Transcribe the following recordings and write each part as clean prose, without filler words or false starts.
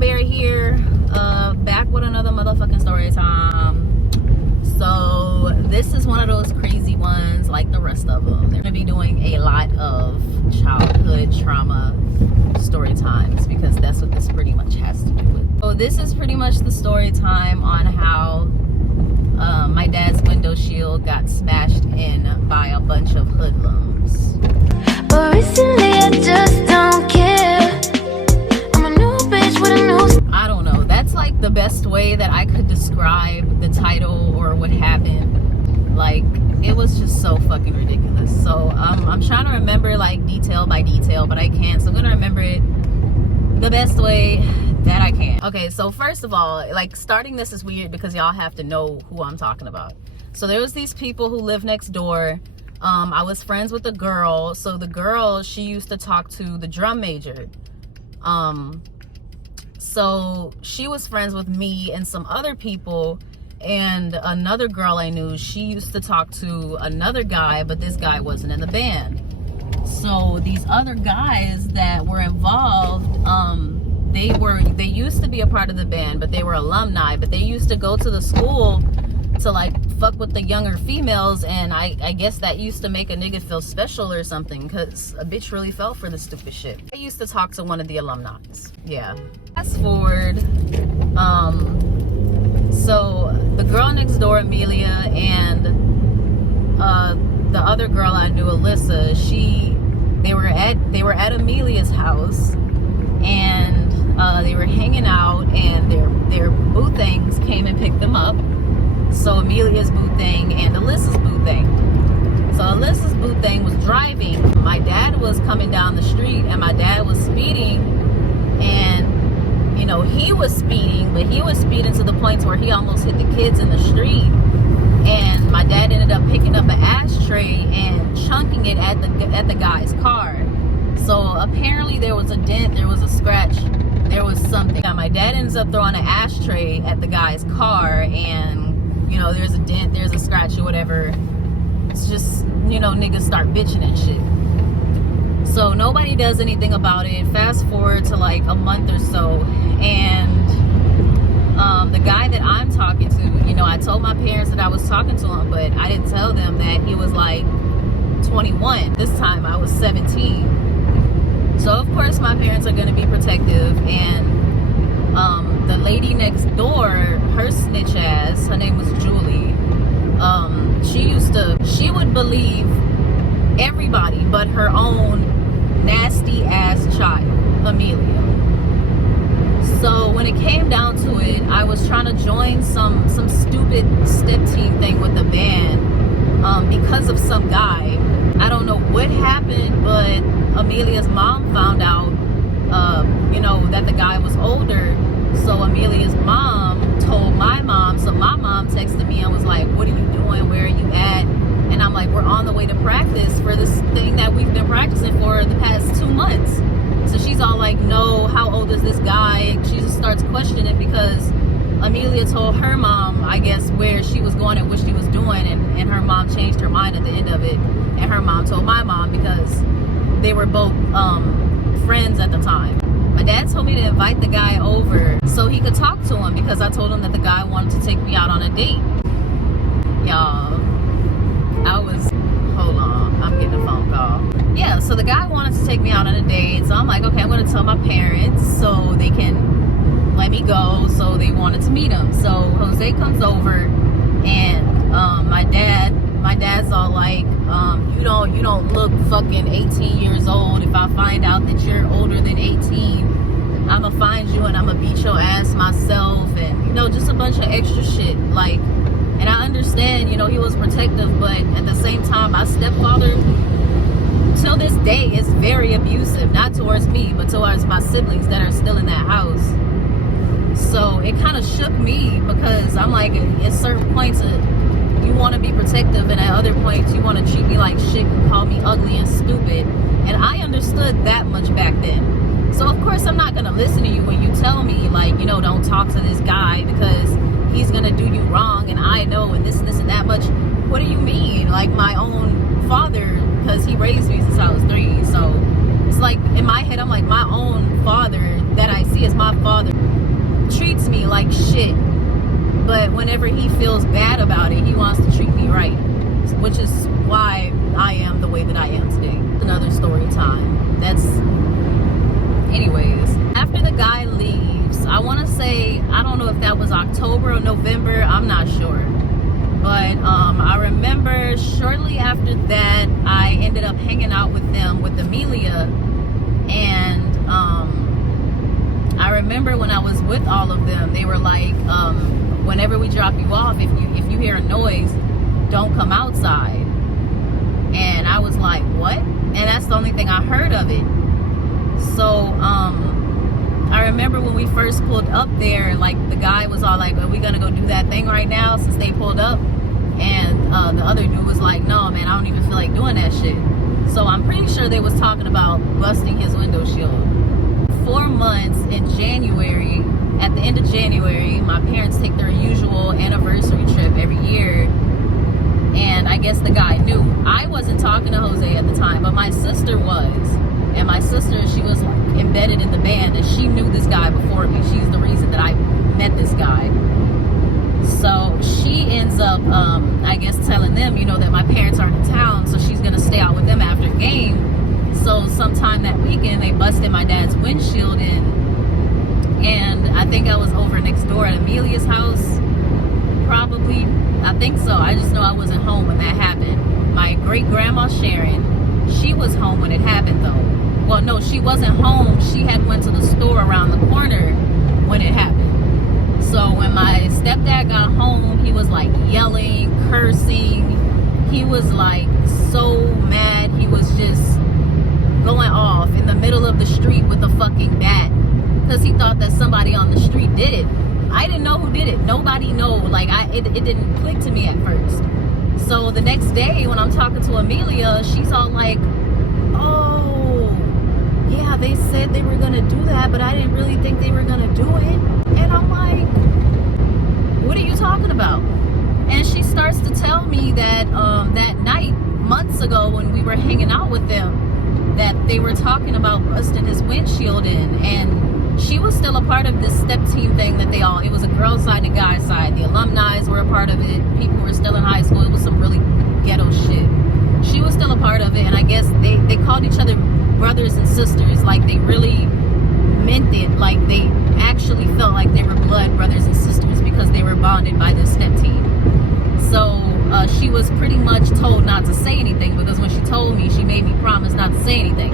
Bear here, back with another motherfucking story time. So this is one of those crazy ones like the rest of them. They're gonna be doing a lot of childhood trauma story times because that's what this pretty much has to do with. So this is pretty much the story time on how my dad's window shield got smashed in by a bunch of hoodlums. But recently I just don't care. I'm a new bitch with a new... I don't know. That's like the best way that I could describe the title or what happened. Like, it was just so fucking ridiculous. So I'm trying to remember like detail by detail, but I can't. So I'm gonna remember it the best way that I can. Okay, so first of all, like starting this is weird because y'all have to know who I'm talking about. So there was these people who live next door. I was friends with the girl. So the girl, she used to talk to the drum major. So she was friends with me and some other people, and another girl I knew, she used to talk to another guy, but this guy wasn't in the band. So these other guys that were involved, they used to be a part of the band, but they were alumni, but they used to go to the school to like fuck with the younger females, and I guess that used to make a nigga feel special or something, because a bitch really fell for this stupid shit. I used to talk to one of the alumni. Yeah. Fast forward, so the girl next door, Amelia, and the other girl I knew, Alyssa, they were at Amelia's house, and they were hanging out, and their boo things came and picked them up. So Amelia's boo thing and Alyssa's boo thing. So Alyssa's boo thing was driving. My dad was coming down the street, and my dad was speeding, and you know, he was speeding, but he was speeding to the point where he almost hit the kids in the street. And my dad ended up picking up an ashtray and chunking it at the guy's car. So apparently there was a dent, there was a scratch, there was something. My dad ends up throwing an ashtray at the guy's car, and you know, there's a dent, there's a scratch or whatever. It's just, you know, niggas start bitching and shit. So nobody does anything about it. Fast forward to like a month or so, and the guy that I'm talking to, you know, I told my parents that I was talking to him, but I didn't tell them that he was like 21. This time I was 17. So of course my parents are gonna be protective, and the lady next door, her snitch ass, her name was Julie, she would believe everybody but her own nasty ass child, Amelia. So when it came down to it, I was trying to join some stupid step team thing with the band because of some guy. I don't know what happened, but Amelia's mom found out you know, that the guy was older. So Amelia's mom told my mom. So my mom texted me and was like, what are you doing? Where are you at? And I'm like, we're on the way to practice for this thing that we've been practicing for the past 2 months. So she's all like, no, how old is this guy? She just starts questioning it because Amelia told her mom, I guess, where she was going and what she was doing. And her mom changed her mind at the end of it. And her mom told my mom because they were both friends at the time. My dad told me to invite the guy over so he could talk to him because I told him that the guy wanted to take me out on a date. Y'all, hold on, I'm getting a phone call. Yeah, so the guy wanted to take me out on a date. So I'm like, okay, I'm going to tell my parents so they can let me go. So they wanted to meet him. So Jose comes over, and my dad's all like, you don't look fucking 18 years old. If I find out that you're older than 18, I'ma find you and I'ma beat your ass myself, and you know, just a bunch of extra shit. Like, and I understand, you know, he was protective, but at the same time, my stepfather till this day is very abusive, not towards me, but towards my siblings that are still in that house. So it kind of shook me because I'm like, at certain points you want to be protective, and at other points you want to treat me like shit and call me ugly and stupid. And I understood that much back then. So of course I'm not gonna listen to you when you tell me like, you know, don't talk to this guy because he's gonna do you wrong, and I know, and this and that much. What do you mean? Like, my own father, because he raised me since I was 3. So it's like in my head I'm like, my own father that I see as my father treats me like shit. But whenever he feels bad about it, he wants to treat me right, which is why I am the way that I am today. Another story time. That's, anyways. After the guy leaves, I want to say, I don't know if that was October or November, I'm not sure. But I remember shortly after that, I ended up hanging out with them, with Amelia, and I remember when I was with all of them, they were like, whenever we drop you off, if you hear a noise, don't come outside. And I was like, what? And that's the only thing I heard of it. So I remember when we first pulled up there, like the guy was all like, are we gonna go do that thing right now, since they pulled up? And the other dude was like, no man, I don't even feel like doing that shit. So I'm pretty sure they was talking about busting his window shield. 4 months in January, at the end of January, my parents take their usual anniversary trip every year. And I guess the guy knew. I wasn't talking to Jose at the time, but my sister was. And my sister, she was embedded in the band, and she knew this guy before me. She's the reason that I met this guy. So she ends up, I guess, telling them, you know, that my parents aren't in town, so she's going to stay out with them after the game. So sometime that weekend, they busted my dad's windshield in. And I think I was over next door at Amelia's house. Probably. I think so. I just know I wasn't home when that happened. My great-grandma Sharon, she was home when it happened, though. Well, no, she wasn't home. She had went to the store around the corner when it happened. So when my stepdad got home, he was like yelling, cursing. He was like so mad. He was just going off in the middle of the street with a fucking bat, because he thought that somebody on the street did it. I didn't know who did it. Nobody know. Like, it didn't click to me at first. So the next day when I'm talking to Amelia, she's all like, oh, yeah, they said they were going to do that, but I didn't really think they were going to do it. And I'm like, what are you talking about? And she starts to tell me that that night, months ago, when we were hanging out with them, that they were talking about busting his windshield in. And she was still a part of this step team thing that it was a girl's side and a guy's side. The alumni were a part of it. People were still in high school. It was some really ghetto shit. She was still a part of it, and I guess they called each other brothers and sisters. Like, they really meant it. Like, they actually felt like they were blood brothers and sisters because they were bonded by this step team. So she was pretty much told not to say anything, because when she told me, she made me promise not to say anything.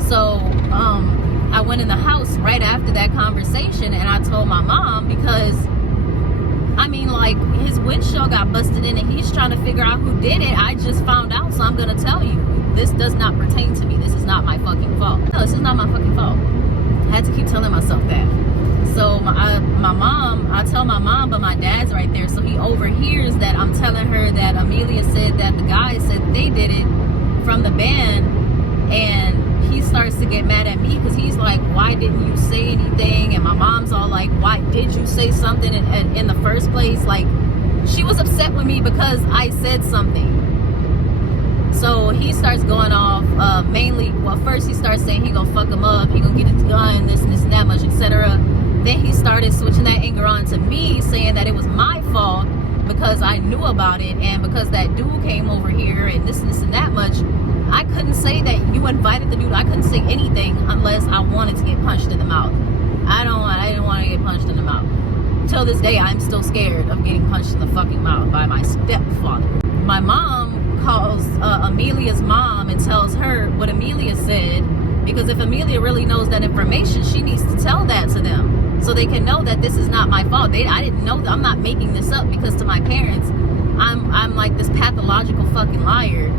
So I went in the house right after that conversation, and I told my mom, because I mean, like, his windshield got busted in and he's trying to figure out who did it. I just found out, so I'm gonna tell you, this does not pertain to me. This is not my fucking fault. No, this is not my fucking fault. I had to keep telling myself that. So my mom, I tell my mom, but my dad's right there, so he overhears that I'm telling her that Amelia said that the guy said they did it from the band, and he starts to get mad at me because he's like, why didn't you say anything? And my mom's all like, why did you say something in the first place? Like, she was upset with me because I said something. So he starts going off, mainly, well, first he starts saying he gonna fuck him up, he gonna get his gun, this and this and that much, etc. Then he started switching that anger on to me, saying that it was my fault because I knew about it, and because that dude came over here and this and that much. I couldn't say that you invited the dude. I couldn't say anything unless I wanted to get punched in the mouth. I didn't want to get punched in the mouth. Till this day, I'm still scared of getting punched in the fucking mouth by my stepfather. My mom calls Amelia's mom and tells her what Amelia said, because if Amelia really knows that information, she needs to tell that to them so they can know that this is not my fault. I didn't know. I'm not making this up, because to my parents, I'm like this pathological fucking liar.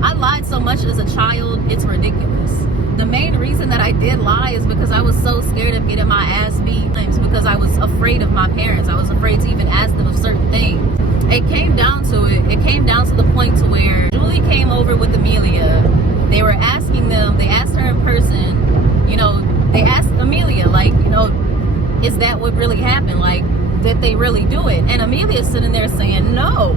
I lied so much as a child, it's ridiculous. The main reason that I did lie is because I was so scared of getting my ass beat, because I was afraid of my parents. I was afraid to even ask them of certain things. It came down to the point to where Julie came over with Amelia. They were asking them, they asked her in person, you know, they asked Amelia, like, you know, is that what really happened? Like, did they really do it? And Amelia's sitting there saying no.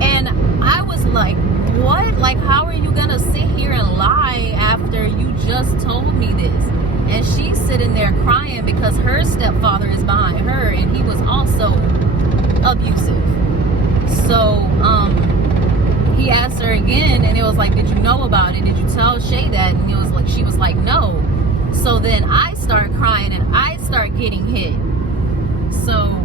And I was like, what? Like, how are you gonna sit here and lie after you just told me this? and she's sitting there crying because her stepfather is behind her, and he was also abusive. So he asked her again, and it was like, did you know about it? Did you tell Shae that? And it was like, she was like, no. So then I start crying and I start getting hit. So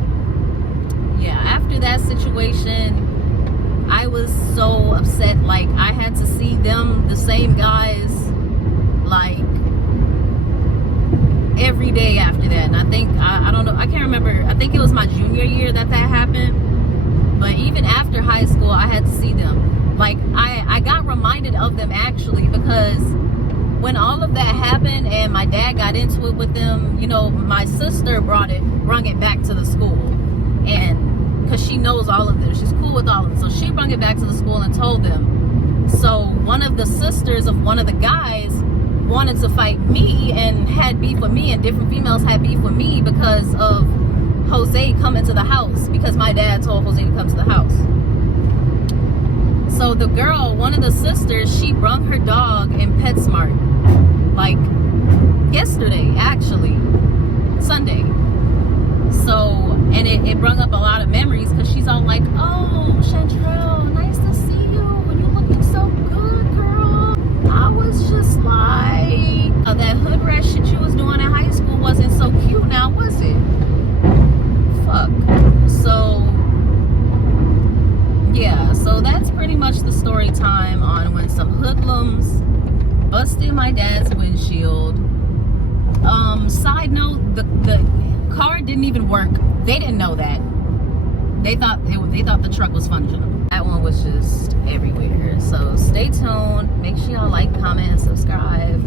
yeah, after that situation, I was so upset. Like, I had to see them, the same guys, like every day after that. And I think, I don't know, I can't remember, I think it was my junior year that happened. But even after high school, I had to see them. Like, I got reminded of them actually, because when all of that happened and my dad got into it with them, you know, my sister brung it back to the school. And because she knows all of them, she's cool with all of them. So she brought it back to the school and told them. So one of the sisters of one of the guys wanted to fight me and had beef with me, and different females had beef with me because of Jose coming to the house, because my dad told Jose to come to the house. So the girl, one of the sisters, she brung her dog in PetSmart, like yesterday, actually, Sunday. So, and it brought up a lot of memories, because she's all like, oh, Chantrell, nice to see you, and you're looking so good, girl. I was just like, that hood rat shit you was doing in high school wasn't so cute now, was it? Fuck. So yeah, so that's pretty much the story time on when some hoodlums busted my dad's windshield. Side note, the car didn't even work. They didn't know that. They thought the truck was functional. That one was just everywhere. So stay tuned. Make sure y'all like, comment, and subscribe.